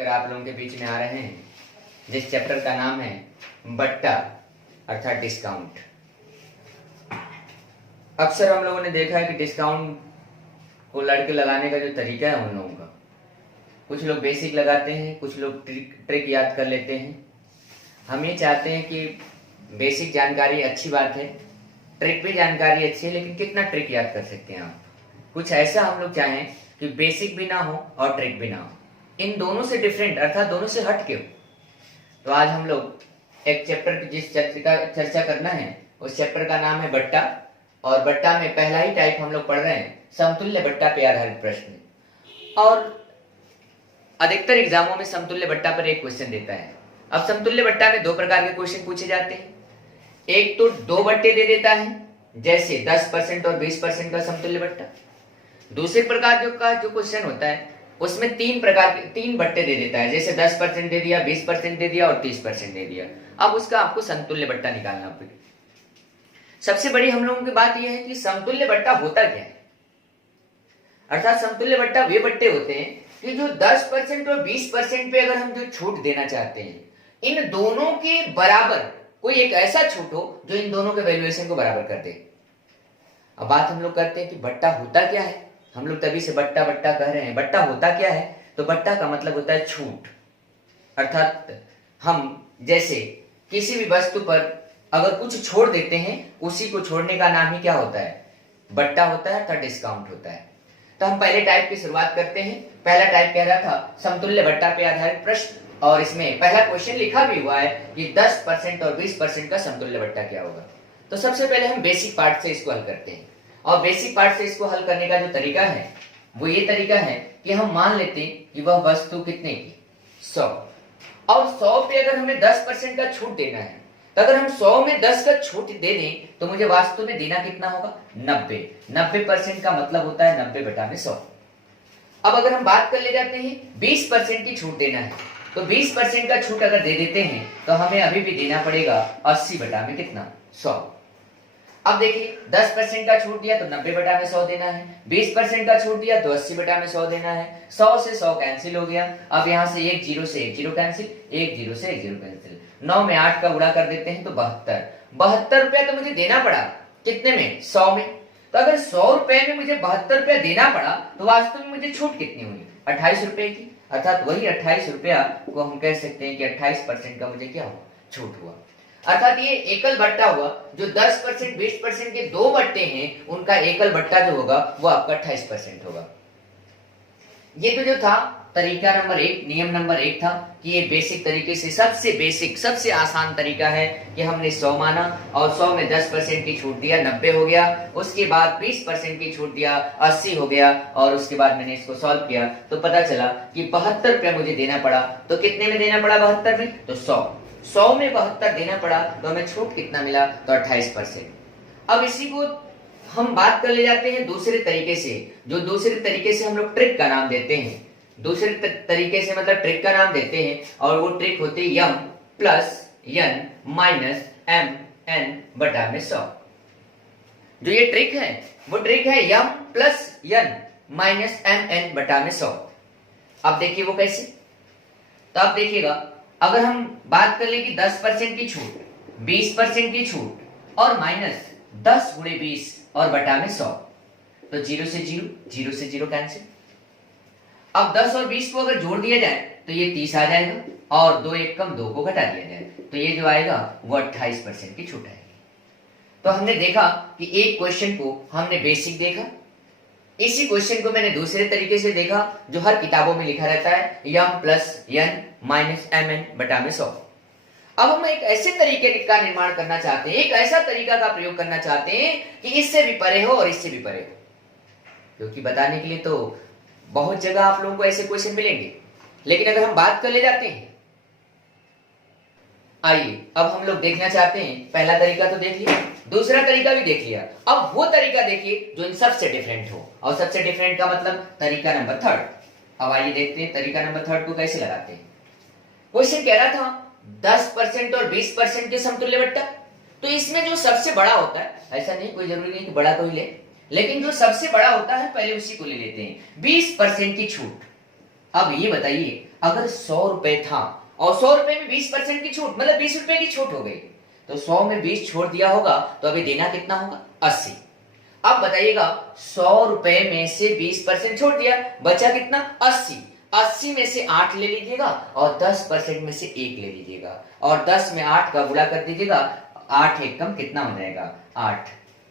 लेकर आप लोगों के बीच में आ रहे हैं, जिस चैप्टर का नाम है बट्टा अर्थात डिस्काउंट। अक्सर हम लोगों ने देखा है कि डिस्काउंट को लड़के लगाने का जो तरीका है उन लोगों का, कुछ लोग बेसिक लगाते हैं, कुछ लोग ट्रिक याद कर लेते हैं। हम ये चाहते हैं कि बेसिक जानकारी अच्छी बात है, ट्रिक भी जानकारी अच्छी है, लेकिन कितना ट्रिक याद कर सकते हैं आप। कुछ ऐसा हम लोग चाहें कि बेसिक भी ना हो और ट्रिक भी ना हो, इन दोनों से डिफरेंट अर्थात दोनों से हट के हो। तो आज हम लोग एक चैप्टर की जिस चर्चा करना है उस चैप्टर का नाम है बट्टा, और बट्टा में पहला ही टाइप हम लोग पढ़ रहे हैं समतुल्य बट्टा पे आधारित प्रश्न। और अधिकतर एग्जामों में समतुल्य बट्टा पर एक क्वेश्चन देता है। अब समतुल्य बट्टा में दो प्रकार के क्वेश्चन पूछे जाते हैं। एक तो दो बट्टे दे देता है, जैसे 10% और 20% का समतुल्य बट्टा। दूसरे प्रकार जो क्वेश्चन होता है उसमें तीन बट्टे दे देता है, जैसे 10% दे दिया, 20% दे दिया और 30% दे दिया। अब उसका आपको समतुल्य बट्टा निकालना पड़ेगा। सबसे बड़ी हम लोगों की बात यह है कि समतुल्य बट्टा होता क्या है। अर्थात समतुल्य बट्टा वे बट्टे होते हैं कि जो 10% और 20% पे अगर हम जो छूट देना चाहते हैं, इन दोनों के बराबर कोई एक ऐसा छूट हो जो इन दोनों के वैल्यूएशन को बराबर कर दे। अब बात हम लोग करते हैं कि बट्टा होता क्या है। हम लोग तभी से बट्टा बट्टा कह रहे हैं। बट्टा होता क्या है? तो बट्टा का मतलब होता है छूट। अर्थात हम जैसे किसी भी वस्तु पर अगर कुछ छोड़ देते हैं, उसी को छोड़ने का नाम ही क्या होता है? बट्टा होता है, अर्थात डिस्काउंट होता है। तो हम पहले टाइप की शुरुआत करते हैं। पहला टाइप कह रहा था समतुल्य बट्टा पे आधारित प्रश्न, और इसमें पहला क्वेश्चन लिखा भी हुआ है कि 10% और 20% का समतुल्य बट्टा क्या होगा। तो सबसे पहले हम बेसिक पार्ट से इसको हल करते हैं, और बेसिक पार्ट से इसको हल करने का जो तरीका है वो ये तरीका है कि हम मान लेते हैं कि वह वस्तु कितने की 100, और 100 पे अगर हमें 10% का छूट देना है, तो अगर हम 100 में 10 का छूट दे दें तो मुझे वास्तव में देना कितना होगा? 90। 90% का मतलब होता है 90 बटा में 100। अब अगर हम बात कर ले जाते हैं 20% की छूट देना है, तो 20% का छूट अगर दे देते हैं तो हमें अभी भी देना पड़ेगा 80 बटा में कितना? 100। अब देखिए 10% का छूट दिया तो 90 बटा में 100 देना है, 20% का छूट दिया तो 80 बटा में 100 देना है। 100 से 100 कैंसिल हो गया। अब यहाँ से एक जीरो से एक जीरो कैंसिल, एक जीरो से एक जीरो कैंसिल। 9 में 8 का गुणा कर देते हैं तो 72 रुपया तो मुझे देना पड़ा। कितने में? 100 में। तो अगर 100 रुपए में मुझे 72 रुपया देना पड़ा तो वास्तव में मुझे छूट कितनी हुई? 28 रुपए की। अर्थात वही 28 रुपया को हम कह सकते हैं कि 28% का मुझे क्या हुआ? छूट हुआ। अर्थात ये एकल बट्टा हुआ। जो 10% 20% के दो बट्टे हैं उनका एकल बट्टा जो होगा वो आपका 28% होगा। ये तो जो था तरीका नंबर 1, नियम नंबर 1 था कि ये बेसिक तरीके से सबसे बेसिक सबसे आसान तरीका है कि हमने 100 माना और 100 में 10% की छूट दिया 90 हो गया, उसके बाद 20% की छूट दिया 80 हो गया, और उसके बाद मैंने इसको सॉल्व किया तो पता चला कि 72 रुपया मुझे देना पड़ा। तो कितने में देना पड़ा? 72 में। तो 100 में 72 देना पड़ा तो हमें छूट कितना मिला? तो 28%। अब इसी को हम बात कर ले जाते हैं दूसरे तरीके से, जो दूसरे तरीके से हम लोग ट्रिक का नाम देते हैं। दूसरे तरीके से मतलब ट्रिक का नाम देते हैं, और वो ट्रिक होती है m + n - mn बटा में 100। जो ये ट्रिक है वो ट्रिक है m + n - mn बटा में 100। अब देखिए वो कैसे। तो आप देखिएगा, अगर हम बात कर ले कि 10% की छूट, 20% की छूट और माइनस 10 × 20 और बटा में 100, तो 0 से 0, 0 से 0 कैंसिल। अब 10 और 20 को अगर जोड़ दिया जाए तो ये 30 आ जाएगा, और 2 एक कम 2 को घटा दिया जाए तो ये जो आएगा वो 28% की छूट आएगी। तो हमने देखा कि एक क्वेश्चन को हमने बेसिक देखा, इसी क्वेश्चन को मैंने दूसरे तरीके से देखा जो हर किताबों में लिखा रहता है m + n - mn बटा में 100। अब हम एक ऐसे तरीके का निर्माण करना चाहते हैं, एक ऐसा तरीका का प्रयोग करना चाहते हैं कि इससे भी परे हो और इससे भी परे हो, क्योंकि बताने के लिए तो बहुत जगह आप लोगों को ऐसे क्वेश्चन मिलेंगे। लेकिन अगर हम बात कर ले जाते हैं, आइए अब हम लोग देखना चाहते हैं, पहला तरीका तो देख लिया, दूसरा तरीका भी देख लिया, अब वो तरीका देखिए जो इन सबसे डिफरेंट हो। और सबसे डिफरेंट का मतलब तरीका नंबर 3। अब आइए देखते हैं तरीका नंबर 3 को कैसे लगाते हैं। क्वेश्चन कह रहा था 10% और 20% के समतुल्य बट्टा। तो इसमें जो सबसे बड़ा होता है, ऐसा नहीं कोई जरूरी नहीं कि बड़ा को ही ले, लेकिन जो सबसे बड़ा होता है पहले उसी को ले लेते हैं। 20% की छूट। अब ये बताइए अगर 100 रुपए था और 100 रुपए में 20% की छूट, मतलब 20 रुपए की छूट हो गई, तो 100 में 20 छोड़ दिया होगा, तो अभी देना कितना होगा? 80। अब बताइएगा 100 रुपए में से 20% छोड़ दिया, बचा कितना? 80। 80 में से 8 ले लीजिएगा और 10% में से 1 ले लीजिएगा और 10 में 8 का गुणा कर दीजिएगा। 8 एक कम कितना हो जाएगा? 8।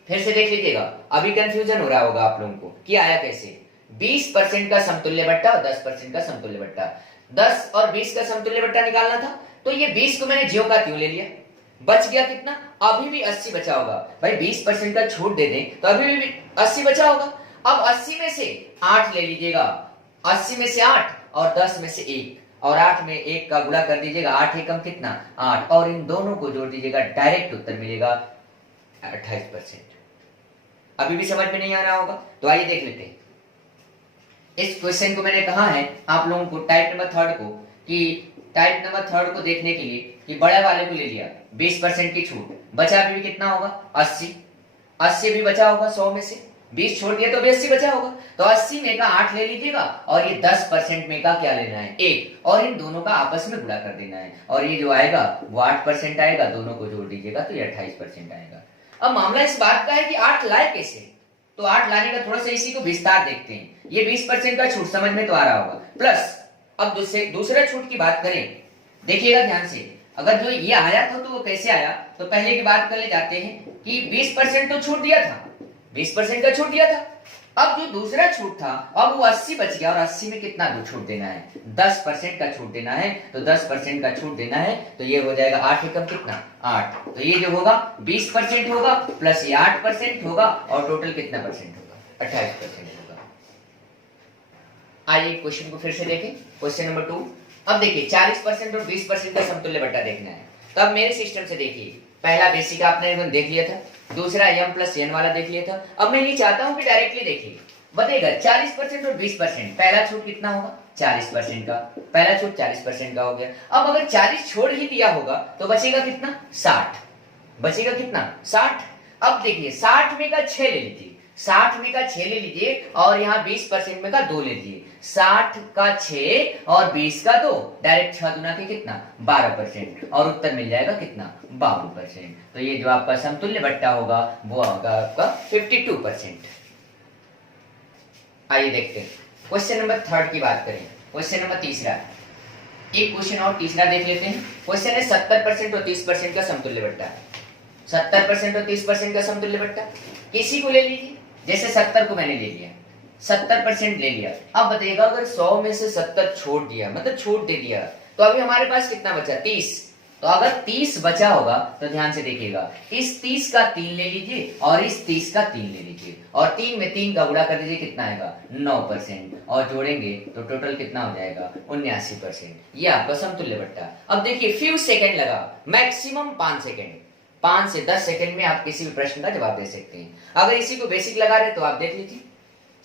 फिर से देख लीजिएगा, अभी कंफ्यूजन हो रहा होगा आप लोगों को कि आया कैसे। 20% का समतुल्य बट्टा और 10% का समतुल्य बट्टा, 10 और 20 का समतुल्य बट्टा निकालना था, तो ये 20 को मैंने ज्यों का त्यों ले लिया, बच गया कितना? अभी भी 80 बचा होगा। भाई 20% का छूट दे दें तो अभी भी 80 बचा होगा। अब 80 में से 8 ले लीजिएगा, 80 में से 8 और 10 में से 1 और 8 में 1 का गुणा कर दीजिएगा। 8 एकम कितना? 8 और इन दोनों को जोड़ दीजिएगा, डायरेक्ट उत्तर मिलेगा 28%। अभी भी समझ में नहीं आ रहा होगा तो आइए देख लेते हैं। इस क्वेश्चन को मैंने कहा है आप लोगों को टाइप नंबर 3 को, कि टाइप नंबर 3 को देखने के लिए कि बड़े वाले को ले लिया, 20% की छूट, बचा अभी भी कितना होगा? 80। 80 भी बचा होगा, 100 में से 20 छोड़ दिया तो भी 80 बचा होगा। तो 80 में का 8 ले लीजिएगा और ये 10% में का क्या लेना है? 1, और इन दोनों का आपस में गुणा कर देना है और ये जो आएगा वो 8% आएगा, दोनों को जोड़ दीजिएगा तो ये 28% आएगा। अब मामला इस बात का है कि 8 लाए कैसे, तो 8 लाने का थोड़ा सा इसी को विस्तार देखते हैं। ये 20% का छूट समझ में तो आ रहा होगा, प्लस अब दूसरे छूट की बात करें, देखिएगा ध्यान से। अगर जो ये आया था तो वो कैसे आया, तो पहले की बात कर ले जाते हैं कि 20% तो छूट दिया था, 20% का छूट दिया था। अब जो दूसरा छूट था अब वो 80 बच गया और 80 में कितना छूट देना है? 10% का छूट देना है। तो 10% का छूट देना है तो ये हो जाएगा 8 एकम कितना? 8। तो ये जो होगा 20% होगा प्लस ये 8% होगा और टोटल कितना परसेंट होगा? 28% होगा। आइए क्वेश्चन को फिर से देखें, क्वेश्चन नंबर 2। अब देखिए 40% और 20% का समतुल्य बट्टा देखना है। तो अब मेरे सिस्टम से देखिए, पहला बेसिक आपने देख लिया था, दूसरा m प्लस n वाला देख लिया था। अब मैं ये चाहता हूं कि डायरेक्टली देखिए, बताइएगा 40% और 20%, पहला छूट कितना होगा? 40% का, पहला छूट 40% का हो गया। अब अगर 40 छोड़ ही दिया होगा तो बचेगा कितना? 60। बचेगा कितना? 60। अब देखिए 60 में का 6 ले लीजिए, 60 में का 6 ले लीजिए और यहाँ 20% में का 2 ले लीजिए। 60 का 6 और 20 का 2, डायरेक्ट 6 दुना के कितना? 12% और उत्तर मिल जाएगा कितना? 52%। तो ये जो आपका समतुल्य बट्टा होगा वो होगा आपका 52%। आइए देखते हैं क्वेश्चन नंबर 3 की बात करें। क्वेश्चन नंबर 3, एक क्वेश्चन और तीसरा देख लेते हैं। क्वेश्चन है 70% और 30% का समतुल्य बट्टा। 70% और 30% का समतुल्य बट्टा किसी को ले लीजिए, जैसे 70 को मैंने ले लिया, 70% ले लिया। अब बताइएगा अगर 100 में से 70 छोड़ दिया, मतलब छूट दे दिया, तो अभी हमारे पास कितना बचा? 30। तो अगर 30 बचा होगा तो ध्यान से देखिएगा, इस 30 का 3 ले लीजिए और इस 30 का 3 ले लीजिए और 3 में 3 का गुणा कर दीजिए, कितना आएगा? 9% और जोड़ेंगे तो टोटल कितना हो जाएगा? 79%। ये आपका समतुल्य बट्टा। अब देखिए फ्यू सेकंड लगा, मैक्सिमम 5 सेकंड, 5 से 10 सेकंड में आप किसी भी प्रश्न का जवाब दे सकते हैं। अगर इसी को बेसिक लगा रहे तो आप देख लीजिए,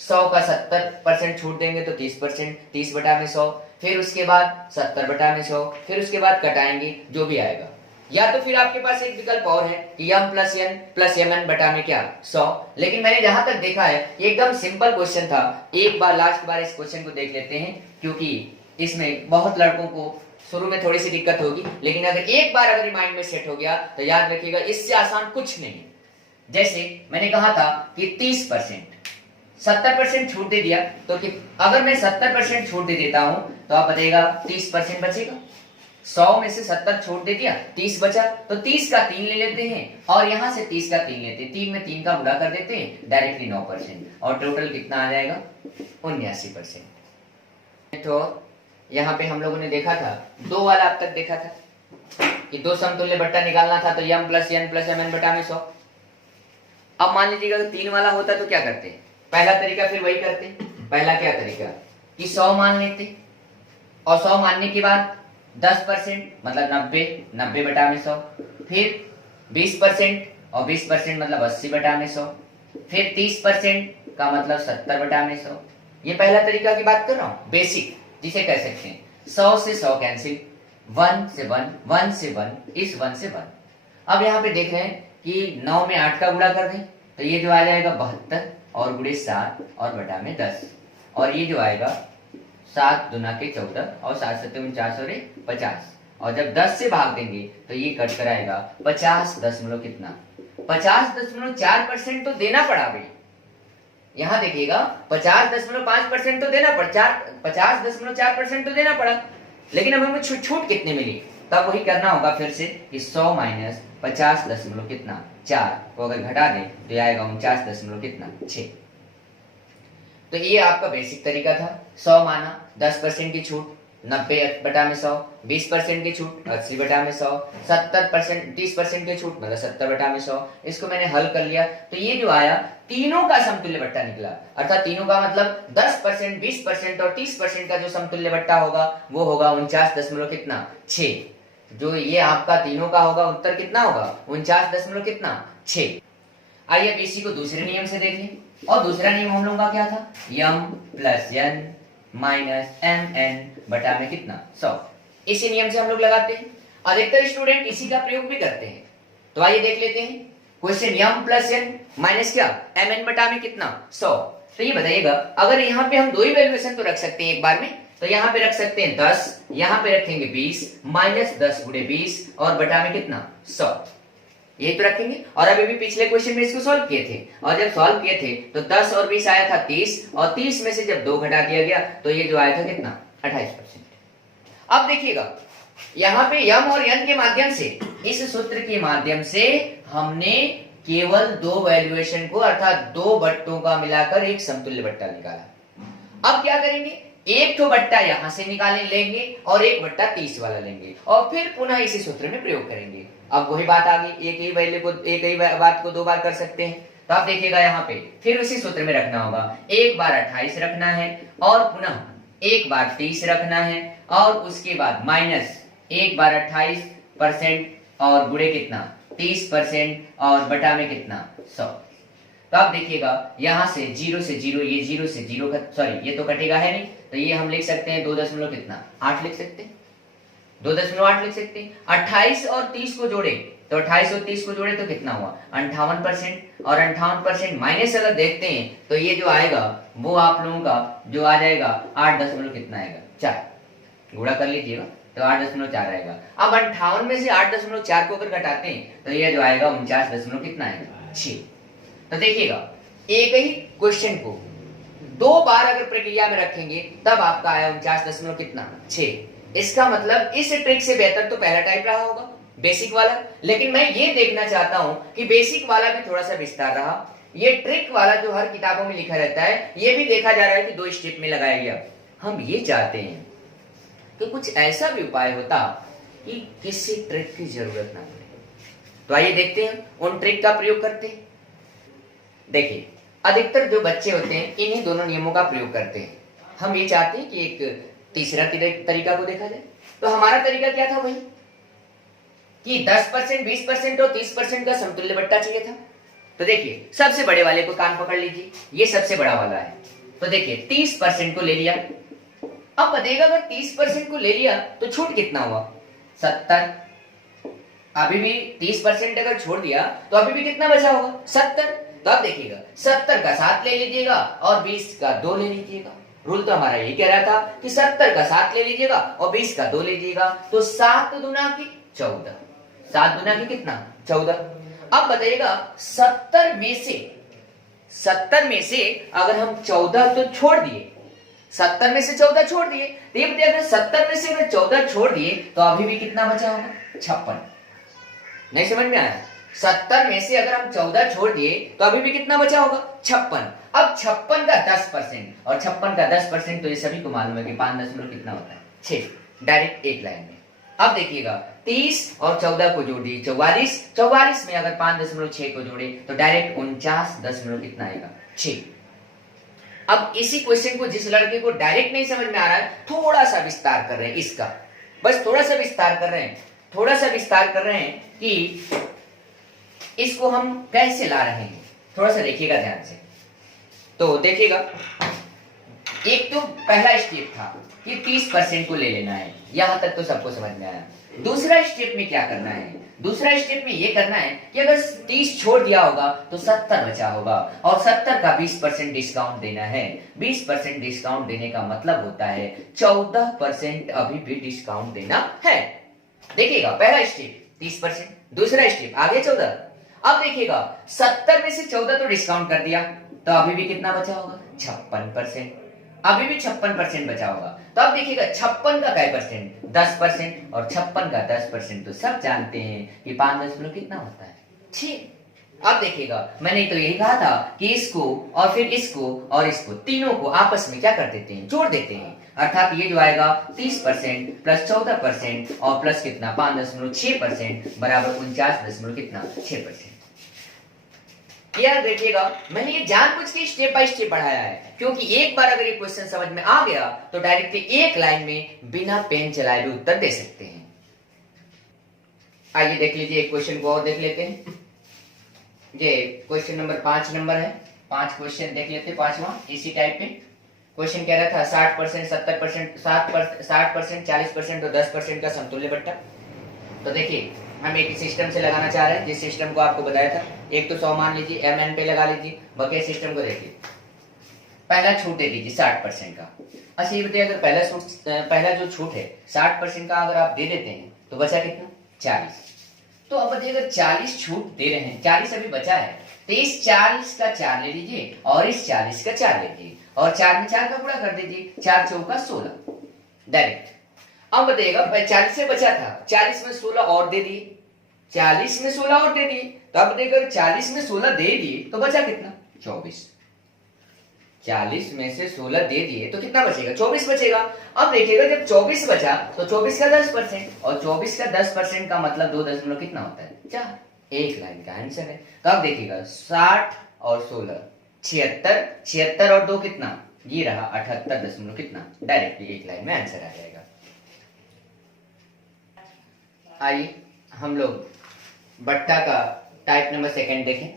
100 का 70% छूट देंगे तो 30%, 30 बटा में 100, फिर उसके बाद 70 बटा में 100, फिर उसके बाद कटाएंगे जो भी आएगा। या तो फिर आपके पास एक विकल्प और है कि m plus n plus mn बटा में क्या? 100। लेकिन मैंने जहां तक देखा है ये एकदम सिंपल क्वेश्चन था। एक बार लास्ट बार इस क्वेश्चन को देख लेते हैं, क्योंकि इसमें बहुत लड़कों को शुरू में थोड़ी सी दिक्कत होगी, लेकिन अगर एक बार अगर माइंड में सेट हो गया तो याद रखिएगा इससे आसान कुछ नहीं। जैसे मैंने कहा था कि 30%, 70% छूट दे दिया, तो कि अगर मैं 70% छूट दे देता हूं तो आप बताइएगा 30% बचेगा। 100 में से 70 छूट दे दिया, 30 बचा, तो 30 का 3 ले लेते हैं और यहां से 30 का 3 लेते हैं, 3 में 3 का गुणा कर देते हैं, डायरेक्टली 9% और टोटल कितना आ जाएगा? 79%। तो यहाँ पे हम लोगों ने देखा था 2 वाला अब तक देखा था कि 2 समतुल्य बट्टा निकालना था, तो m plus n plus mn बटा में 100। अब मान लीजिएगा 3 वाला होता तो क्या करते? पहला तरीका फिर वही करते। पहला क्या तरीका कि 100 मान लेते और 100 मानने के बाद 10% मतलब 90 बटा में 100, फिर 20% और 20% मतलब 80 बटा में 100, फिर 30% का मतलब 70 बटा में 100। ये पहला तरीका की बात कर रहा हूं, बेसिक, जिसे कह सकते हैं 100 से 100 कैंसिल, 1 से 1, 1 से 1, इस 1 से 1। अब यहाँ पे देख रहे हैं कि 9 में 8 का गुणा कर दें तो ये जो आ जाएगा 72 और गुणे 7 और बटा में 10, और ये जो आएगा 7 दूना के 14 और 7 सत्ते 49 और 50, और जब 10 से भाग देंगे तो ये कट कर आएगा 50 दशमलव कितना, 50.4% तो देना पड़ा भाई। यहां देखिएगा 50.5% तो देना पड़ा, 50.4% तो देना पड़ा, लेकिन अब हमें छूट कितने मिली, तब वही करना होगा फिर से कि 100 माइनस 50 दशमलव कितना 4 को अगर घटा दें तो आएगा 49 दशमलव कितना 6। तो ये आपका बेसिक तरीका था। 100 माना, 10% की छूट 90 बटा में 100, 20% की छूट 80 बटा में 100, 70% 30% की छूट मतलब 70 बटा में 100। इसको मैंने हल कर लिया तो ये जो आया तीनों का समतुल्य बट्टा निकला, अर्थात तीनों का मतलब 10%, 20% और 30% का जो समतुल्य बट्टा होगा वो होगा 49 दशमलव कितना 6। जो ये आपका तीनों का होगा उत्तर कितना होगा 49 दशमलव कितना 6। आइए अब इसी को दूसरे नियम से देखें, और दूसरा नियम हम लोगों का क्या था, m plus n minus mn बटा में कितना 100। इसी नियम से हम लोग लगाते हैं, अधिकतर स्टूडेंट इसी का प्रयोग भी करते हैं। तो आइए देख लेते हैं question, m plus n minus क्या mn बटा में कितना 100। तो ये बताइएगा, अगर यहाँ पे हम दो ही वैल्यूएशन तो रख सकते हैं एक बार में, तो यहाँ पे रख सकते हैं 10, यहाँ पे रखेंगे 20 माइनस 10 गुणे 20 और बटा में कितना 100, यही तो रखेंगे। और अभी भी पिछले क्वेश्चन में इसको सॉल्व किए थे, और जब सॉल्व किए थे तो 10 और 20 आया था 30, और 30 में से जब 2 घटा दिया गया तो ये जो आया था कितना 28%। अब देखिएगा यहाँ पे m और n के माध्यम से, इस सूत्र के माध्यम से हमने केवल दो वैल्यूएशन को अर्थात दो बट्टों का मिलाकर एक समतुल्य बट्टा निकाला। अब क्या करेंगे, एक तो बट्टा यहां से निकाले लेंगे और एक बट्टा 30 वाला लेंगे और फिर पुनः इसी सूत्र में प्रयोग करेंगे। अब वही बात आ गई, एक ही वैल्यू को, एक ही बात को दो बार कर सकते हैं। तो आप देखिएगा यहाँ पे फिर उसी सूत्र में रखना होगा, एक बार 28 रखना है और पुनः एक बार 30 रखना है और उसके बाद माइनस एक बार 28% और गुणे कितना 30% और बटा में कितना 100। तो आप देखिएगा यहाँ से 0 से 0, ये 0 से 0 का, सॉरी ये तो कटेगा है नहीं, तो ये हम लिख सकते हैं 2 दशमलव कितना 8 लिख सकते हैं, 2.8 लिख सकते हैं। 28 और 30 को जोड़े तो 28 और 30 को जोड़े तो कितना हुआ 58%, और 58% माइनस अगर देखते हैं तो ये जो आएगा वो आप लोगों का जो आ जाएगा 8 दशमलव कितना आएगा 4, गुणा कर लीजिएगा तो 8.4 आएगा। अब 58 में से 8.4 को अगर घटाते हैं तो ये जो आएगा 49 दशमलव कितना आएगा 6। तो देखिएगा एक ही क्वेश्चन को दो बार अगर प्रक्रिया में रखेंगे तब आपका आया 49 दशमलव कितना 6। इसका मतलब इस ट्रिक से बेहतर तो पहला टाइप रहा होगा बेसिक वाला, लेकिन मैं ये देखना चाहता हूं कि बेसिक वाला भी थोड़ा सा विस्तार रहा, ये ट्रिक वाला जो हर किताबों में लिखा रहता है ये भी देखा जा रहा है कि 2 स्टेप में लगाया गया। हम ये चाहते हैं कि कुछ ऐसा भी उपाय होता कि किसी ट्रिक की जरूरत ना पड़े। तो आइए देखते हैं उन ट्रिक का प्रयोग करते हैं। देखिए अधिकतर जो बच्चे होते हैं इन्हीं दोनों नियमों का प्रयोग करते हैं। हम ये चाहते हैं कि एक तीसरा तरीका को देखा जाए। तो हमारा तरीका क्या था वही कि 10%, 20% और 30% का समतुल्य बट्टा चाहिए था। तो देखिए सबसे बड़े वाले को कान पकड़ लीजिए, ये सबसे बड़ा वाला है। तो देखिए 30% को ले लिया, अब बताइएगा अगर 30% को ले लिया तो छूट कितना हुआ 70। अभी भी 30% अगर छोड़ दिया तो अभी भी कितना बचा होगा 70। तो अब देखिएगा 70 का 7 ले लीजिएगा और 20 का 2 ले लीजिएगा। रूल तो हमारा ये कह रहा था कि 70 का 7 ले लीजिएगा और 20 का 2 लीजिएगा, तो 7 दूना की 14, 7 दूना की कितना 14। अब बताइएगा 70 में से अगर हम 14 तो छोड़ दिए, 70 में से 14 छोड़ दिए, तो ये बताइए अगर 70 में से अगर 14 छोड़ दिए तो अभी भी कितना बचा होगा 56। नहीं समझ में आया? 70 में से अगर हम 14 छोड़ दिए तो अभी भी कितना बचा होगा 56। अब 56 का 10% और 56 का 10% तो ये सभी को मालूम है कि 5 दशमलव कितना होता है 6, डायरेक्ट एक लाइन में। अब देखिएगा 30 और 14 को जोड़ दिए 44, 44 में अगर 5.6 को जोड़े तो डायरेक्ट 49 दशमलव कितना आएगा 6। अब इसी क्वेश्चन को जिस लड़के को डायरेक्ट नहीं समझ में आ रहा है थोड़ा सा विस्तार कर रहे हैं इसका, बस थोड़ा सा विस्तार कर रहे हैं, कि इसको हम कैसे ला रहे हैं। थोड़ा सा देखिएगा ध्यान से। तो देखिएगा एक तो पहला स्टेप था कि 30% को ले लेना है, यहां तक तो सबको समझ में आया। दूसरा स्टेप में क्या करना है, दूसरा स्टेप में ये करना है कि अगर 30 छोड़ दिया होगा तो 70 बचा होगा और 70 का 20% डिस्काउंट देना है। 20% डिस्काउंट देने का मतलब होता है 14% अभी भी डिस्काउंट देना है। देखिएगा पहला स्टेप 30%, दूसरा स्टेप आगे 14। अब देखिएगा 70 में से 14 तो डिस्काउंट कर दिया तो अभी भी कितना बचा होगा 56%, अभी भी 56% बचा होगा। तो अब देखिएगा 56 का क्या परसेंट 10% और 56 का 10% तो सब जानते हैं कि 5 कितना होता है 6। अब देखिएगा मैंने तो यही कहा था कि इसको और फिर इसको और इसको तीनों को आपस में क्या कर देते हैं जोड़ देते हैं, अर्थात ये जो आएगा 30% प्लस 14% और प्लस कितना 5.6% बराबर 49 कितना 6%। यार देखिएगा मैंने ये जानबूझ के स्टेप बाय स्टेप पढ़ाया है क्योंकि एक बार अगर ये क्वेश्चन समझ में आ गया तो डायरेक्टली एक लाइन में बिना पेन चलाए भी उत्तर दे सकते हैं। आइए देख लीजिए एक क्वेश्चन को और देख लेते हैं। ये क्वेश्चन नंबर 5 नंबर है, 5 क्वेश्चन देख लेते हैं। 5वां इसी टाइप में क्वेश्चन कह रहा था 60%, 70%, 60%, 40% और 10% का समतुल्य बट्टा। तो देखिए हम एक सिस्टम से लगाना चाह रहे हैं जिस सिस्टम को आपको बताया था। एक तो 100 मान लीजिए, mn पे लगा लीजिए। बाकी सिस्टम को देखिए, पहला छूट दे दीजिए 60% का। अच्छा ये बताइए अगर पहला जो छूट है 60% का अगर आप दे देते हैं तो बचा कितना 40। तो अब बताइए अगर 40 छूट दे रहे हैं, 40 अभी बचा है तो इस 40 का 4 ले लीजिए और इस 40 का 4 ले लीजिए और 4 में 4 का गुणा कर दीजिए, 4 चौका 16 डायरेक्ट। अब बताइएगा 40 से बचा था, 40 में 16 और दे दिए, 40 में 16 और दे दिए। तो अब देखिए 40 में 16 दे दिए तो बचा कितना 24। 40 में से 16 दे दिए तो कितना बचेगा 24 बचेगा। अब देखिएगा जब 24 बचा तो 24 का 10% और 24 का 10% का मतलब 2 दशमलव कितना होता है 4। एक लाइन का आंसर है। तो अब देखिएगा 60 और 16 76, 76 और 2 कितना ये रहा 78 दशमलव कितना, डायरेक्टली एक लाइन में आंसर आ जाएगा। आइए हम लोग बट्टा का टाइप नंबर 2 देखें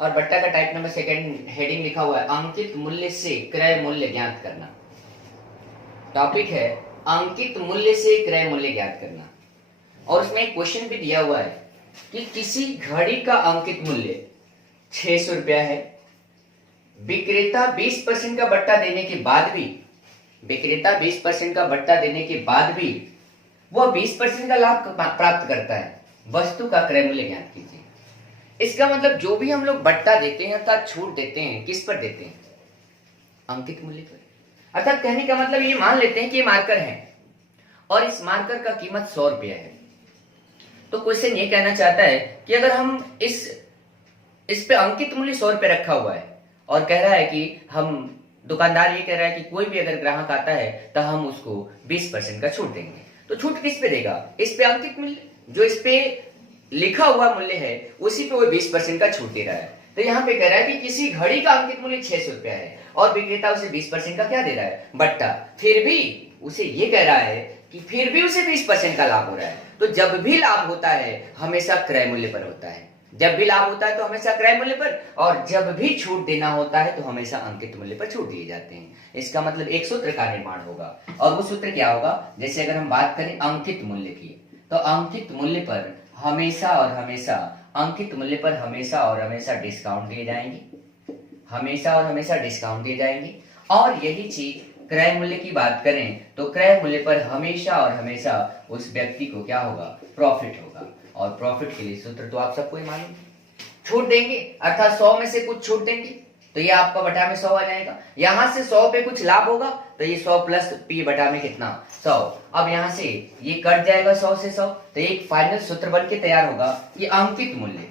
और बट्टा का टाइप नंबर 2 हेडिंग लिखा हुआ है अंकित मूल्य से क्रय मूल्य ज्ञात करना। टॉपिक है अंकित मूल्य से क्रय मूल्य ज्ञात करना और उसमें एक क्वेश्चन भी दिया हुआ है कि किसी घड़ी का अंकित मूल्य 600 रुपया है, विक्रेता 20% का बट्टा देने के बाद भी, विक्रेता 20% का बट्टा देने के बाद भी वह 20% का लाभ प्राप्त करता है, वस्तु का क्रय मूल्य ज्ञात कीजिए। इसका मतलब जो भी हम लोग बट्टा देते हैं अर्थात छूट देते हैं किस पर देते हैं अंकित मूल्य पर। अर्थात कहने का मतलब ये मान लेते हैं कि ये मार्कर है और इस मार्कर का कीमत 100 रुपया है। तो क्वेश्चन ये कहना चाहता है कि अगर हम इस पे अंकित मूल्य 100 रुपये रखा हुआ है और कह रहा है कि हम दुकानदार ये कह रहा है कि कोई भी अगर ग्राहक आता है तो हम उसको 20% का छूट देंगे। तो छूट किस पे देगा, इस पे अंकित मूल्य जो इस पे लिखा हुआ मूल्य है उसी पे वो 20% का छूट दे रहा है। तो यहाँ पे कह रहा है कि किसी घड़ी का अंकित मूल्य 600 रुपया है और विक्रेता उसे 20% का क्या दे रहा है बट्टा, फिर भी उसे ये कह रहा है कि फिर भी उसे 20% का लाभ हो रहा है। तो जब भी लाभ होता है हमेशा क्रय मूल्य पर होता है, जब भी लाभ होता है तो हमेशा क्रय मूल्य पर, और जब भी छूट देना होता है तो हमेशा अंकित मूल्य पर छूट दिए जाते हैं। इसका मतलब एक सूत्र का निर्माण होगा और वो सूत्र क्या होगा, जैसे अगर हम बात करें अंकित मूल्य की तो अंकित मूल्य पर हमेशा और हमेशा, अंकित मूल्य पर हमेशा और हमेशा डिस्काउंट दिए जाएंगे, हमेशा और हमेशा डिस्काउंट दिए जाएंगे। और यही चीज क्रय मूल्य की बात करें तो क्रय मूल्य पर हमेशा और हमेशा उस व्यक्ति को क्या होगा प्रॉफिट होगा। और प्रॉफिट के लिए सूत्र तो आप सबको ही मालूम है, छूट देंगे अर्थात 100 में से कुछ छूट देंगे तो ये आपका बटा में 100 आ जाएगा। यहां से 100 पे कुछ लाभ होगा तो ये 100 प्लस पी बटा में कितना 100। अब यहां से ये कट जाएगा 100 से 100 तो एक फाइनल सूत्र बन के तैयार होगा कि अंकित मूल्य,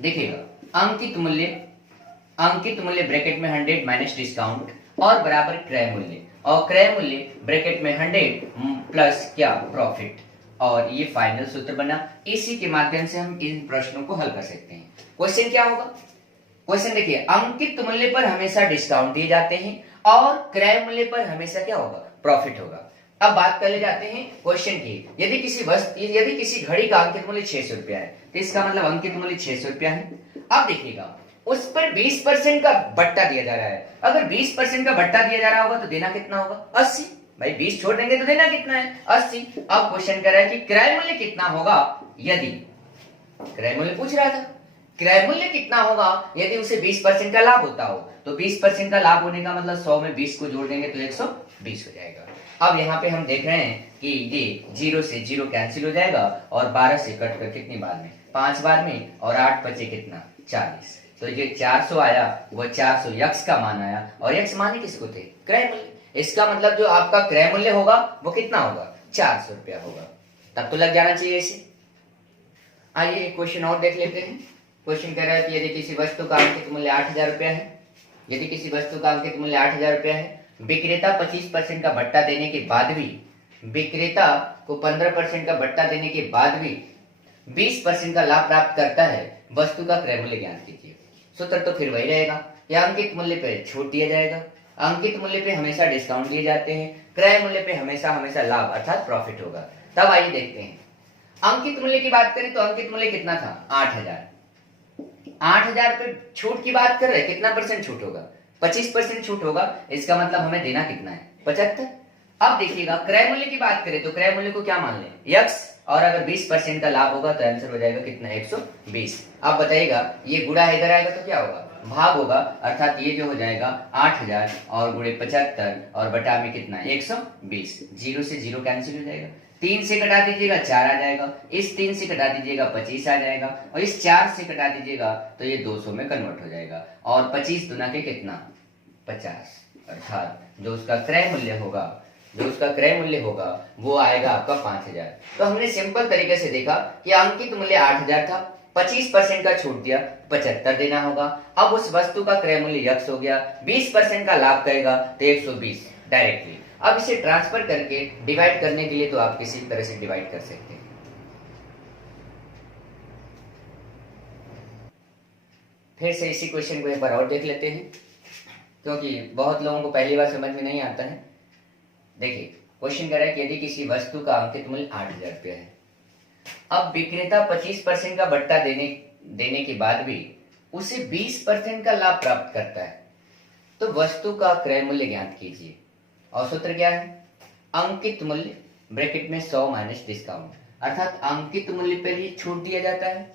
देखिएगा अंकित मूल्य ब्रैकेट में 100 माइनस डिस्काउंट और बराबर क्रय मूल्य, और क्रय मूल्य ब्रैकेट में 100 प्लस क्या प्रॉफिट, और ये फाइनल सूत्र बना। इसी के माध्यम से हम इन प्रश्नों को हल कर सकते हैं। क्वेश्चन क्या होगा, क्वेश्चन देखिए अंकित मूल्य पर हमेशा डिस्काउंट दिए जाते हैं और क्रय मूल्य पर हमेशा क्या होगा प्रॉफिट होगा। अब बात कर ले जाते हैं क्वेश्चन की, यदि किसी घड़ी का अंकित मूल्य 600 रुपया है तो इसका मतलब अंकित मूल्य 600 रुपया है। अब देखिएगा उस पर 20% का बट्टा दिया जा रहा है, अगर 20% का बट्टा दिया जा रहा होगा तो देना कितना होगा 80 भाई 20 छोड़ देंगे तो देना कितना है 80। अब क्वेश्चन कर रहा है कि क्रय मूल्य कितना होगा यदि, क्रय मूल्य पूछ रहा था, क्रय मूल्य कितना होगा यदि उसे 20% का लाभ होता हो। तो 20% का लाभ होने का मतलब 100 में 20 को जोड़ देंगे तो 120 हो जाएगा। अब यहाँ पे हम देख रहे हैं कि ये 0 से 0 कैंसिल हो जाएगा और 12 से कट कर कितनी बार में 5 बार में, और 8 बचे कितना 40। तो ये 400 आया, वो 400 यक्ष का मान आया, और यक्ष माने किसको थे क्रय मूल्य। इसका मतलब जो आपका क्रय मूल्य होगा वो कितना होगा 400 रुपया होगा। तब तो लग जाना चाहिए इसे। आइए एक क्वेश्चन और देख लेते हैं। क्वेश्चन कह रहा है कि यदि किसी वस्तु का अंकित मूल्य 8000 रुपया है, यदि किसी वस्तु का अंकित मूल्य 8000 रुपया है, विक्रेता 25% का भट्टा देने के बाद भी, विक्रेता को 15% का भट्टा देने के बाद भी 20% का लाभ प्राप्त करता है, वस्तु का क्रय मूल्य ज्ञात कीजिए। सूत्र तो फिर वही रहेगा, या अंकित मूल्य पे छूट दिया जाएगा, अंकित मूल्य पे हमेशा डिस्काउंट दिए जाते हैं, क्रय मूल्य पे हमेशा हमेशा लाभ अर्थात प्रॉफिट होगा। तब आइए देखते हैं अंकित मूल्य की बात करें तो अंकित मूल्य कितना था 8000। 8000 पे छूट की बात कर रहे हैं, कितना परसेंट छूट होगा 25% छूट होगा। इसका मतलब हमें देना कितना है 75। अब देखिएगा क्रय मूल्य की बात करें तो क्रय मूल्य को क्या मान लें यक्स, और अगर 20% का लाभ होगा तो आंसर हो जाएगा कितना 120। अब बताइएगा ये गुणा इधर आएगा तो क्या होगा भाग होगा, अर्थात ये जो हो जाएगा 8000 और गुणे 75 और बटा में कितना 120। 0 से 0 कैंसिल हो जाएगा, 3 से कटा दीजिएगा 4 आ जाएगा, इस 3 से कटा दीजिएगा 25 आ जाएगा, और इस 4 से कटा दीजिएगा तो ये 200 में कन्वर्ट हो जाएगा, और 25 दुना के कितना 50, अर्थात जो उसका क्रय मूल्य होगा, जो उसका क्रय मूल्य होगा वो आएगा आपका 5000। तो हमने सिंपल तरीके से देखा कि अंकित मूल्य 8000 था, 25% का छूट दिया 75 देना होगा। अब उस वस्तु का क्रय मूल्य यक्स हो गया, 20% का लाभ करेगा तो 120 डायरेक्टली। अब इसे ट्रांसफर करके डिवाइड करने के लिए तो आप किसी तरह से डिवाइड कर सकते हैं। फिर से इसी क्वेश्चन को एक बार और देख लेते हैं, क्योंकि बहुत लोगों को पहली बार समझ में नहीं आता है। देखिए क्वेश्चन कह रहा है कि यदि किसी वस्तु का अंकित मूल्य 8000 रुपया है, अब विक्रेता 25% का भट्टा देने के बाद भी उसे 20% का लाभ प्राप्त करता है, तो वस्तु का क्रय मूल्य ज्ञात कीजिए। और सूत्र क्या है अंकित मूल्य ब्रैकेट में 100 माइनस डिस्काउंट, अर्थात अंकित मूल्य पर ही छूट दिया जाता है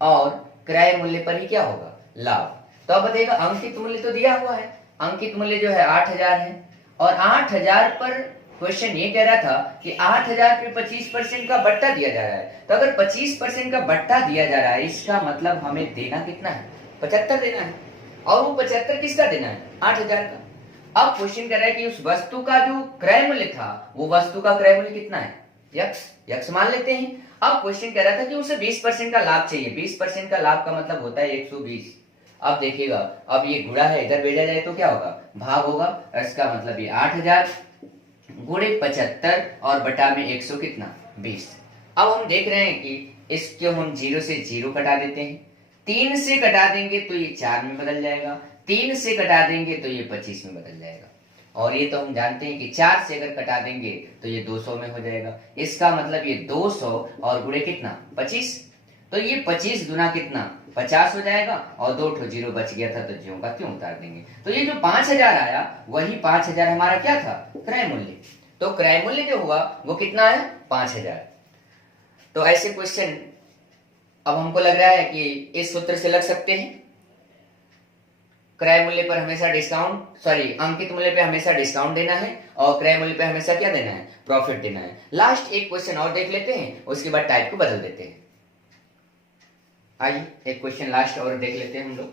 और क्रय मूल्य पर ही क्या होगा लाभ। तो अब बताइएगा अंकित मूल्य तो दिया हुआ है, अंकित मूल्य जो है 8000 है, और 8000 पर क्वेश्चन ये कह रहा था कि 8000 पे 25% का भट्टा दिया जा रहा है। तो अगर 25% का भट्टा दिया जा रहा है इसका मतलब हमें देना कितना है 75 देना है, और वो 75 किसका देना है 8000 का। अब क्वेश्चन कर रहा है कि उस वस्तु का जो क्रय मूल्य था वो वस्तु का क्रय मूल्य कितना है यक्स मान लेते हैं। अब क्वेश्चन कह रहा था कि उसे 20% का लाभ चाहिए, 20% का लाभ का मतलब होता है 120। अब देखिएगा अब ये गुणा है इधर भेजा जाए तो क्या होगा भाग होगा, इसका मतलब ये 8000 गुणे 75 और बटा में 100 कितना 20। अब हम देख रहे हैं कि इसको हम 0 से 0 कटा देते हैं, 3 से कटा देंगे तो ये 4 में बदल जाएगा, 3 से कटा देंगे तो ये 25 में बदल जाएगा, और ये तो हम जानते हैं कि 4 से अगर कटा देंगे तो ये 200 में हो जाएगा। इसका मतलब ये 200 और गुणे कितना 25, तो ये 25 गुना कितना 50 हो जाएगा, और 2 ठो 0 बच गया था तो ज्यों का त्यों उतार देंगे। तो ये जो 5000 आया वही 5000 हमारा क्या था क्रय मूल्य। तो क्रय मूल्य जो हुआ वो कितना है 5000। तो ऐसे क्वेश्चन अब हमको लग रहा है कि इस सूत्र से लग सकते हैं, क्रय मूल्य पर हमेशा डिस्काउंट, सॉरी अंकित मूल्य पे हमेशा डिस्काउंट देना है और क्रय मूल्य पे हमेशा क्या देना है प्रॉफिट देना है। लास्ट एक क्वेश्चन और देख लेते हैं, उसके बाद टाइप को बदल देते हैं। आइए एक क्वेश्चन लास्ट और देख लेते हैं हम लोग।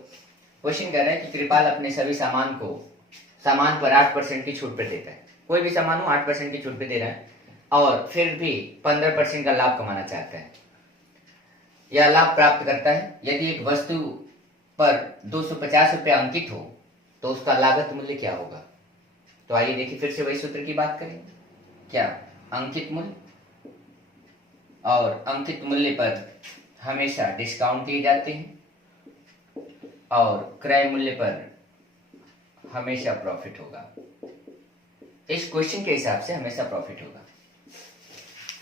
क्वेश्चन कह रहा है कि कृपाल अपने सभी सामान पर 8% की छूट पर देता है, कोई भी सामान हो 8% की छूट पे दे रहा है, और फिर भी 15% का लाभ कमाना चाहता है या लाभ प्राप्त करता है। यदि एक वस्तु पर 250 रुपया अंकित हो तो उसका लागत मूल्य क्या होगा। तो आइए देखिए फिर से वही सूत्र की बात करें, क्या अंकित मूल्य, और अंकित मूल्य पर हमेशा डिस्काउंट दिए जाते हैं और क्रय मूल्य पर हमेशा प्रॉफिट होगा। इस क्वेश्चन के हिसाब से हमेशा प्रॉफिट होगा।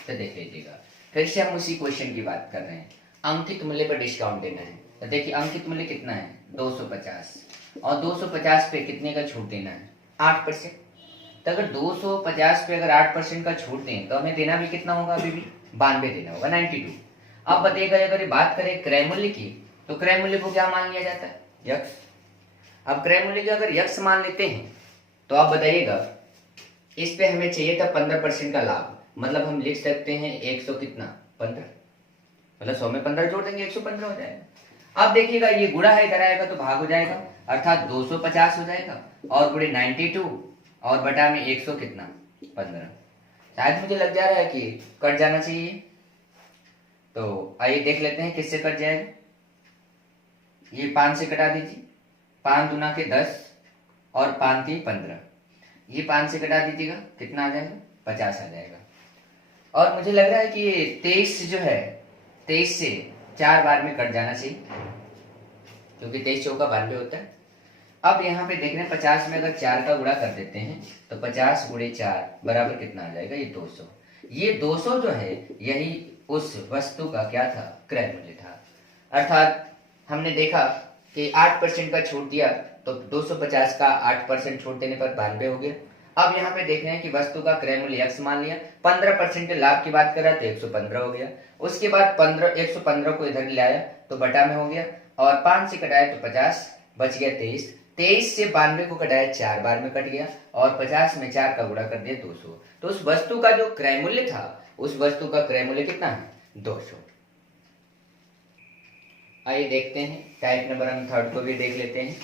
तो देख लीजिएगा फिर से हम उसी क्वेश्चन की बात कर रहे हैं, अंकित मूल्य पर डिस्काउंट देना है। तो देखिए अंकित मूल्य कितना है 250, और 250 पे कितने का छूट देना है 8%। तो अगर 250 पे अगर 8% का छूट दें तो हमें देना भी कितना होगा, अभी भी 92 देना होगा, 92। अब बताइएगा अगर ये बात करें क्रय मूल्य की, तो क्रय मूल्य को क्या मान लिया जाता है, यक्स। अब क्रय मूल्य को अगर यक्स मान लेते हैं तो आप बताइएगा इस पे हमें चाहिए था 15% का लाभ, मतलब हम लिख सकते हैं 100 कितना 15, मतलब 100 में 15 जोड़ देंगे 115 हो जाएगा। अब देखिएगा ये गुणा है, इधर आएगा तो भाग हो जाएगा, अर्थात 250 हो जाएगा और पूरे 92 और बटा में 100 कितना 15। शायद मुझे लग जा रहा है कि कट जाना चाहिए, तो आइए देख लेते हैं किससे कट जाएगा। ये 5 से कटा दीजिए, 5 दूना के 10 और 5 3 15, ये 5 से कटा दीजिएगा, कितना आ जाएगा 50 आ जाएगा। और मुझे लग रहा है कि ये 23 जो है 23 से 4 बार में कट जाना चाहिए, क्योंकि 23 चौका 92 होता है। अब यहाँ पे देख रहे हैं 50 में अगर 4 का गुणा कर देते हैं तो 50 गुणे 4 बराबर कितना आ जाएगा, ये 200। ये 200 जो है यही उस वस्तु का क्या था, क्रय मूल्य था। अर्थात हमने देखा कि 8% का छूट दिया तो 250 का 8% छूट देने पर 92 हो गया। अब यहाँ पे देख रहे हैं कि वस्तु का क्रय मूल्य x मान लिया, 15% के लाभ की बात करा तो 115 हो गया। उसके बाद 115 को इधर ले आया तो बटा में हो गया, और 5 से कटाया तो 50 बच गया 23, 23 से 92 को कटाया 4 बार में कट गया, और 50 में 4 का गुणा कर दिया 200। तो उस वस्तु का जो क्रय मूल्य था, उस वस्तु का क्रय मूल्य कितना है 200। आइए देखते हैं टाइप नंबर हम थर्ड को भी देख लेते हैं।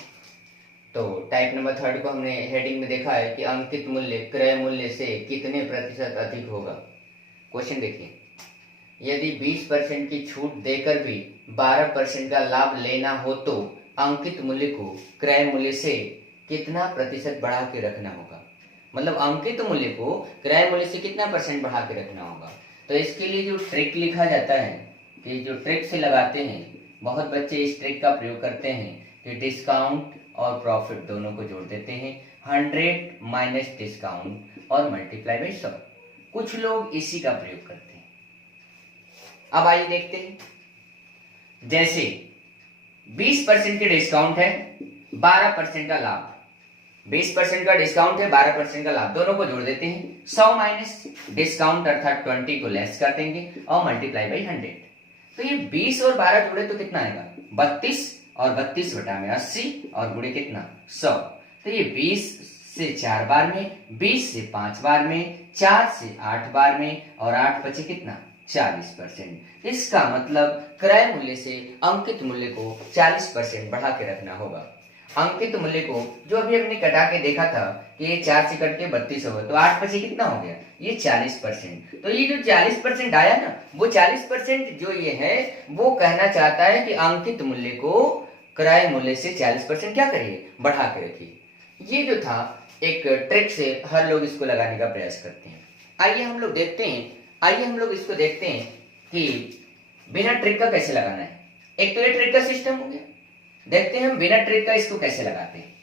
तो टाइप नंबर थर्ड को हमने हेडिंग में देखा है कि अंकित मूल्य क्रय मूल्य से कितने प्रतिशत अधिक होगा। क्वेश्चन देखिए, यदि 20% की छूट देकर भी 12% का लाभ लेना हो तो अंकित मूल्य को क्रय मूल्य से कितना प्रतिशत बढ़ा के रखना होगा। मतलब अंकित मूल्य को क्रय मूल्य से कितना % बढ़ा के रखना होगा। तो इसके लिए जो ट्रिक लिखा जाता है कि जो ट्रिक से लगाते हैं, बहुत बच्चे इस ट्रिक का प्रयोग करते हैं कि डिस्काउंट और प्रॉफिट दोनों को जोड़ देते हैं, 100 माइनस डिस्काउंट और मल्टीप्लाई बाई 100। कुछ लोग इसी का प्रयोग करते हैं। अब आइए देखते हैं, जैसे 20% के डिस्काउंट है, 12% का लाभ, 20% का डिस्काउंट है, 12% का लाभ, दोनों को जोड़ देते हैं। 100 माइनस डिस्काउंट अर्थात 20 को लेस कर देंगे और मल्टीप्लाई बाई 100। तो ये 20 और 12 जोड़े तो कितना आएगा 32, और 32 बटा में 80 और गुणे कितना 100। तो ये 20 से 4 बार में, 20 से 5 बार में, 4 से 8 बार में, और 8 बचे कितना 40%। इसका मतलब क्रय मूल्य से अंकित मूल्य को 40% बढ़ा के रखना होगा। अंकित मूल्य को जो अभी हमने कटा के देखा था कि ये 4 से कट के 32 होगा, तो 8 बचे कितना हो गया ये 40%। तो ये जो 40% आया ना, वो 40% जो ये है वो कहना चाहता है कि अंकित मूल्य को क्रय मूल्य से 40% क्या करिए बढ़ा के रखिए। ये जो था एक ट्रिक से हर लोग इसको लगाने का प्रयास करते हैं। आइए हम लोग देखते हैं, आइए हम लोग इसको देखते हैं कि बिना ट्रिक का कैसे लगाना है। एक तो ये ट्रिक का सिस्टम हो गया, देखते हैं हम बिना ट्रिक का इसको कैसे लगाते हैं,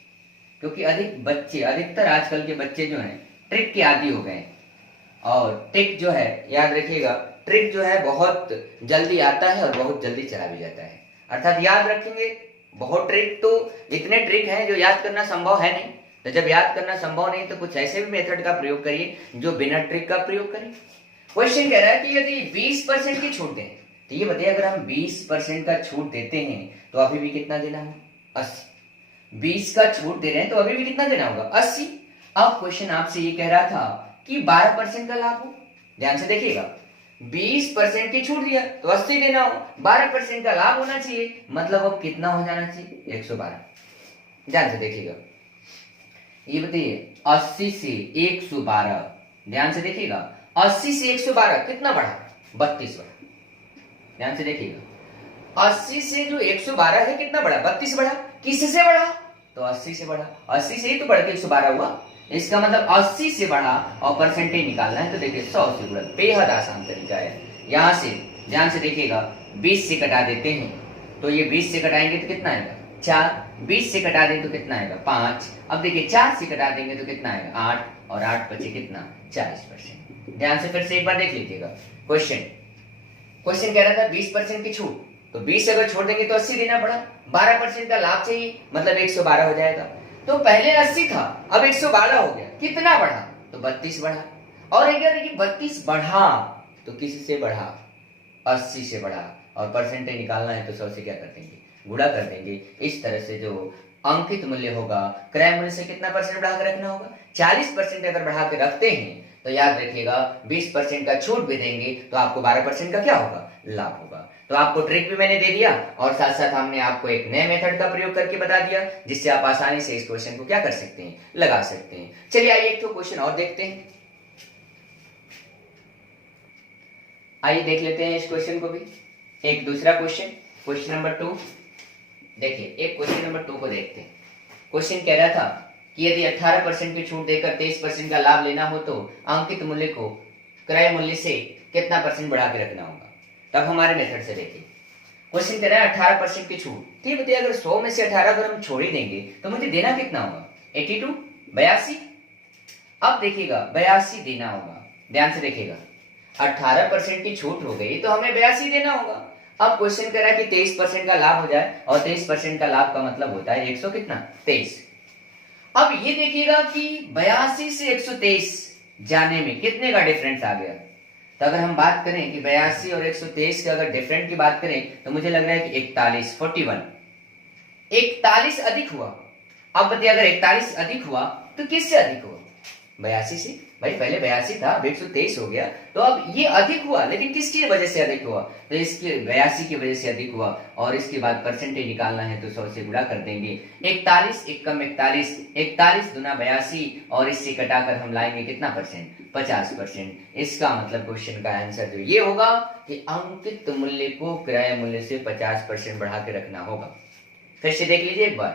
क्योंकि अधिकतर आजकल के बच्चे जो हैं ट्रिक के आदी हो गए हैं। और ट्रिक जो है याद रखिएगा, ट्रिक जो है बहुत जल्दी आता है और बहुत जल्दी चला भी जाता है। अर्थात याद रखेंगे बहुत ट्रिक, तो इतने ट्रिक हैं जो याद करना संभव है नहीं। तो जब याद करना संभव नहीं तो कुछ ऐसे भी मेथड का प्रयोग करिए जो बिना ट्रिक का प्रयोग करें। क्वेश्चन कह रहा है कि यदि 20% की छूट दें, तो ये बताइए अगर हम 20% का छूट देते हैं तो अभी भी कितना देना होगा 80। 20 का छूट दे रहे हैं तो अभी भी कितना देना होगा 80। अब क्वेश्चन आपसे ये कह रहा था कि 12% का लाभ हो, ध्यान से देखिएगा, 20% की छूट दिया तो 80 देना हो, 12% का लाभ होना चाहिए, मतलब अब कितना हो जाना चाहिए 112। ध्यान से देखिएगा, ये बताइए 80 से 112, ध्यान से देखिएगा 80 से 112 कितना बढ़ा 32 बढ़ा। ध्यान से देखिएगा 80 से जो 112 है कितना बढ़ा 32 बढ़ा। किससे बढ़ा तो 80 से बढ़ा, 80 से ही तो बढ़ के 112 हुआ। इसका मतलब 80 से बढ़ा और परसेंटेज निकालना है, तो देखिए 100 से गुणा, बेहद आसान तरीका है। यहां से ध्यान से देखिएगा 20 से कटा देते हैं तो ये 20 से कटाएंगे तो कितना आएगा 4, 20 से कटा देंगे तो कितना आएगा 5। अब देखिए 4 से कटा देंगे तो कितना आएगा 8, और 8 बचे कितना 40%। ध्यान से फिर से एक बार देख लीजिएगा क्वेश्चन कह रहा था 20% की छूट, तो 20 अगर छोड़ देंगे तो 80 देना पड़ा, 12% का लाभ चाहिए मतलब 112 हो जाएगा। तो पहले 80 था अब 112 हो गया, कितना बढ़ा, तो 32 बढ़ा। और अगर ये 32 बढ़ा तो किससे बढ़ा, 80 से बढ़ा। और परसेंटेज निकालना है तो 100 से क्या कर देंगे, गुणा कर देंगे। इस तरह से जो अंकित मूल्य होगा क्रय मूल्य से कितना परसेंट बढ़ा कर रखना होगा, 40% अगर बढ़ा के रखते हैं तो याद रखिएगा 20% का छूट भी देंगे तो आपको 12% का क्या होगा, लाभ होगा। तो आपको ट्रिक भी मैंने दे दिया और साथ साथ हमने आपको एक नए मेथड का प्रयोग करके बता दिया जिससे आप आसानी से इस क्वेश्चन को क्या कर सकते हैं, लगा सकते हैं। चलिए आइए एक तो क्वेश्चन और देखते हैं, आइए देख लेते हैं इस क्वेश्चन को भी। एक दूसरा क्वेश्चन, क्वेश्चन नंबर 2। देखिए एक क्वेश्चन नंबर 2 को देखते हैं। क्वेश्चन कह रहा था कि यदि 18% की छूट देकर 23% का लाभ लेना हो तो अंकित मूल्य को क्रय मूल्य से कितना परसेंट बढ़ा के रखना होगा। तब हमारे मेथड से देखिए, क्वेश्चन कह रहा है 18% की छूट, ठीक बताइए अगर 100 में से 18 अगर हम छोड़ ही देंगे तो मुझे देना कितना होगा, 82, 82। अब देखिएगा 82 देना होगा, ध्यान से देखिएगा 18% की छूट हो गई तो हमें 82 देना होगा। अब क्वेश्चन कह रहा है कि 23% का लाभ हो जाए और 23% का लाभ का मतलब होता है 100 कितना, 23। अब ये देखिएगा कि 82 से 123 जाने में कितने का डिफरेंस आ गया। तो अगर हम बात करें कि 82 और 123 के अगर डिफरेंट की बात करें तो मुझे लग रहा है कि 41, 41 अधिक हुआ। अब बताइए अगर 41 अधिक हुआ तो किससे अधिक हुआ, 82 से। भाई पहले 82 था, अब 123 हो गया, तो अब ये अधिक हुआ, लेकिन किसकी वजह से अधिक हुआ, तो इसके 82 की वजह से अधिक हुआ। और इसके बाद परसेंटेज निकालना है तो 100 से गुणा कर देंगे। 41 एक कम 41, 41 दुना 82 और इससे कटाकर हम लाएंगे कितना परसेंट, 50%। इसका मतलब क्वेश्चन का आंसर जो ये होगा कि अंकित मूल्य को क्रय मूल्य से 50% बढ़ा के रखना होगा। फिर से देख लीजिए एक बार,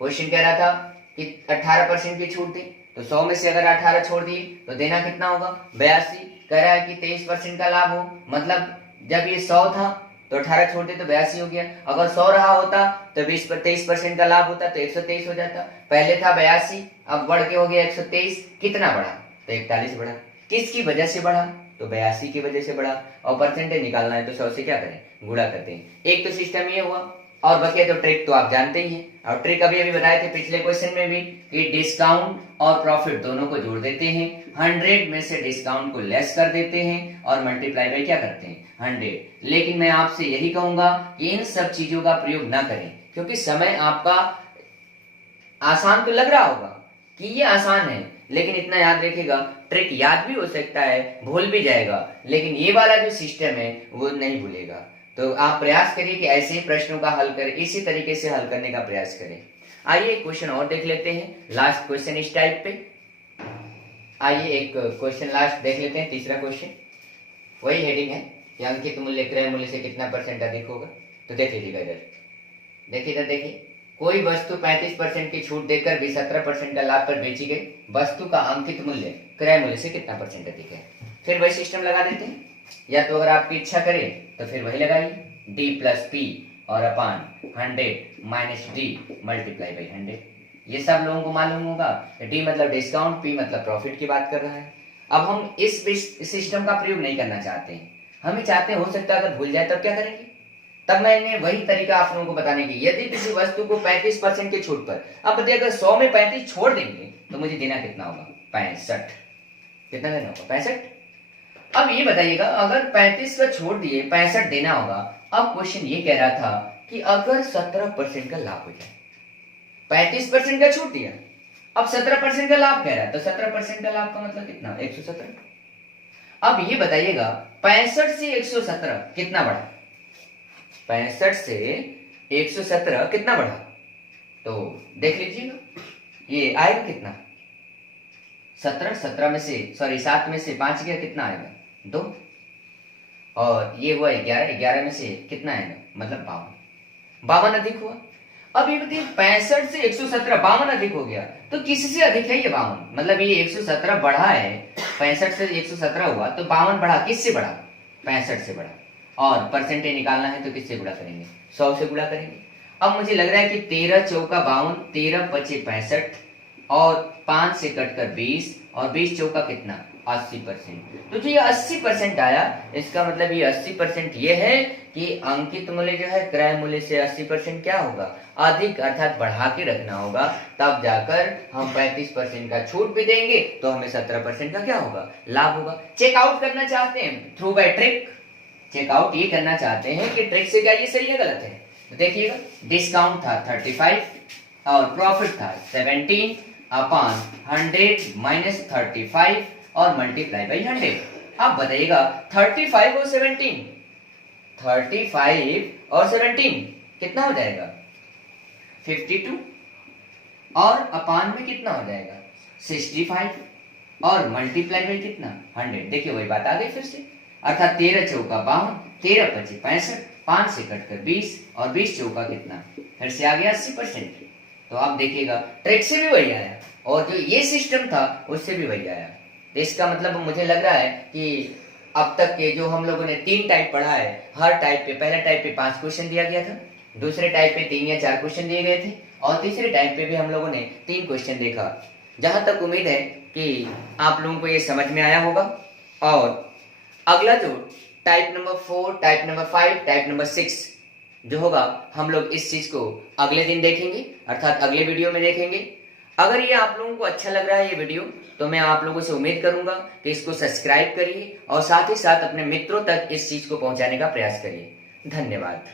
क्वेश्चन कह रहा था कि 18% की छूट दी तो 100 में से अगर 18 छोड़ दिए तो देना कितना होगा, 82। कह रहा है कि 23% का लाभ हो, मतलब जब ये 100 था तो 18 छोड़ दिए तो 82 हो गया। अगर 100 रहा होता तो 23% का लाभ होता तो 123 हो जाता। पहले था 82, अब बढ़ के हो गया 123, कितना बढ़ा, तो 41 बढ़ा। किसकी वजह से बढ़ा, तो 82 की वजह से बढ़ा। और परसेंटेज निकालना है तो 100 से क्या करें, गुणा करते हैं। एक तो सिस्टम ये हुआ, और बचे तो ट्रिक तो आप जानते ही हैं। और ट्रिक अभी बताए थे पिछले क्वेश्चन में भी कि डिस्काउंट और प्रॉफिट दोनों को जोड़ देते हैं, 100 में से डिस्काउंट को लेस कर देते हैं और मल्टीप्लाई बाय क्या करते हैं, 100। लेकिन मैं आपसे यही कहूंगा कि इन सब चीजों का प्रयोग ना करें, क्योंकि समय आपका आसान तो लग रहा होगा कि ये आसान है, लेकिन इतना याद रखिएगा ट्रिक याद भी हो सकता है, भूल भी जाएगा, लेकिन ये वाला जो सिस्टम है वो नहीं भूलेगा। तो आप प्रयास करिए कि ऐसे प्रश्नों का हल करें, इसी तरीके से हल करने का प्रयास करें। आइए एक क्वेश्चन और देख लेते हैं, लास्ट क्वेश्चन इस टाइप पे। आइए एक क्वेश्चन लास्ट देख लेते हैं, तीसरा क्वेश्चन, वही हेडिंग है कि अंकित मूल्य क्रय मूल्य से कितना परसेंट अधिक होगा। तो देख लीजिएगा इधर, देखिए इधर देखिए, कोई वस्तु 35% की छूट देकर भी 17% का लाभ पर बेची गई, वस्तु का अंकित मूल्य क्रय मूल्य से कितना परसेंट अधिक है। फिर वही सिस्टम लगा देते हैं, या तो अगर आपकी इच्छा करे तो फिर वही लगाइए, डी प्लस पी और अपान 100 माइनस डी मल्टीप्लाई बाई 100। ये सब लोगों को मालूम होगा, डी मतलब डिस्काउंट, पी मतलब प्रॉफिट की बात कर रहा है। अब हम इस सिस्टम का प्रयोग नहीं करना चाहते हैं, हमें चाहते हैं हो सकता है अगर भूल जाए तब क्या करेंगे। तब मैंने वही तरीका आप लोगों को बताने की, यदि किसी वस्तु को 35% की छूट पर, अब बताइए अगर 100 में 35 छोड़ देंगे तो मुझे देना कितना होगा, 65। कितना देना होगा, 65। अब ये बताइएगा अगर 35 का छोड़ दिए 65 देना होगा। अब क्वेश्चन ये कह रहा था कि अगर 17% का लाभ हो जाए, 35% का छूट दिया, अब 17% का लाभ कह रहा है, तो 17% का लाभ का मतलब कितना, 117। अब ये बताइएगा 65 से 117 कितना बढ़ा, 65 से 117 कितना बढ़ा, तो देख लीजिएगा ये आएगा कितना, 17 में से 7 में से 5 गया, कितना आएगा, 2। और ये हुआ 11 में से कितना आएगा, मतलब 52 अधिक हुआ। अब ये बताइए 65 से 117 52 अधिक हो गया, तो किससे अधिक है ये 52, मतलब ये 117 बढ़ा है, 65 से 117 हुआ तो 52 बढ़ा, किससे बढ़ा, 65 से बढ़ा। और परसेंटेज निकालना है तो किससे गुणा करेंगे, 100 से गुणा करेंगे। अब मुझे लग रहा है कि 13 चौका 52, 13 पचे 65, और 5 से कटकर 20 और 20 चौका कितना 80%। तो जो ये 80% आया, इसका मतलब ये 80% ये है कि अंकित मूल्य जो है क्रय मूल्य से 80% क्या होगा, अधिक, अर्थात बढ़ा के रखना होगा। तब जाकर हम 35% का छूट भी देंगे तो हमें 17% का क्या होगा, लाभ होगा। चेकआउट करना चाहते हैं थ्रू बाय ट्रिक, चेकआउट ये करना चाहते हैं कि ट्रिक से क्या ये सही है गलत है। तो देखिएगा, डिस्काउंट था 35 और प्रॉफिट था 17 अपॉन 100 माइनस 35 और मल्टीप्लाई बाई 100। अब बताइएगा 35 और 17, 35 और 17 कितना हो जाएगा 52 और अपान में कितना हो जाएगा 65 और मल्टीप्लाई बाई कितना 100। देखिए वही बात आ गई फिर से, अर्थात 13 चौका 52, 13 पच्चीस 65, 5 से कटकर 20 और 20 चौका कितना, फिर से आ गया 80%। तो आप देखिएगा ट्रिक से भी वही आया और जो ये सिस्टम था उससे भी वही आया। तो इसका मतलब मुझे लग रहा है कि अब तक के जो हम लोगों ने 3 टाइप पढ़ा है, हर टाइप पे, पहले टाइप पे 5 क्वेश्चन दिया गया था, दूसरे टाइप पे 3 या 4 क्वेश्चन दिए गए थे और तीसरे टाइप पे भी हम लोगों ने 3 क्वेश्चन देखा। जहां तक उम्मीद है कि आप लोगों को ये समझ में आया होगा। और अगला जो type number 4, type number 5, type number 6 जो होगा, हम लोग इस चीज को अगले दिन देखेंगे, अर्थात अगले वीडियो में देखेंगे। अगर ये आप लोगों को अच्छा लग रहा है ये वीडियो, तो मैं आप लोगों से उम्मीद करूंगा कि इसको सब्सक्राइब करिए और साथ ही साथ अपने मित्रों तक इस चीज को पहुंचाने का प्रयास करिए। धन्यवाद।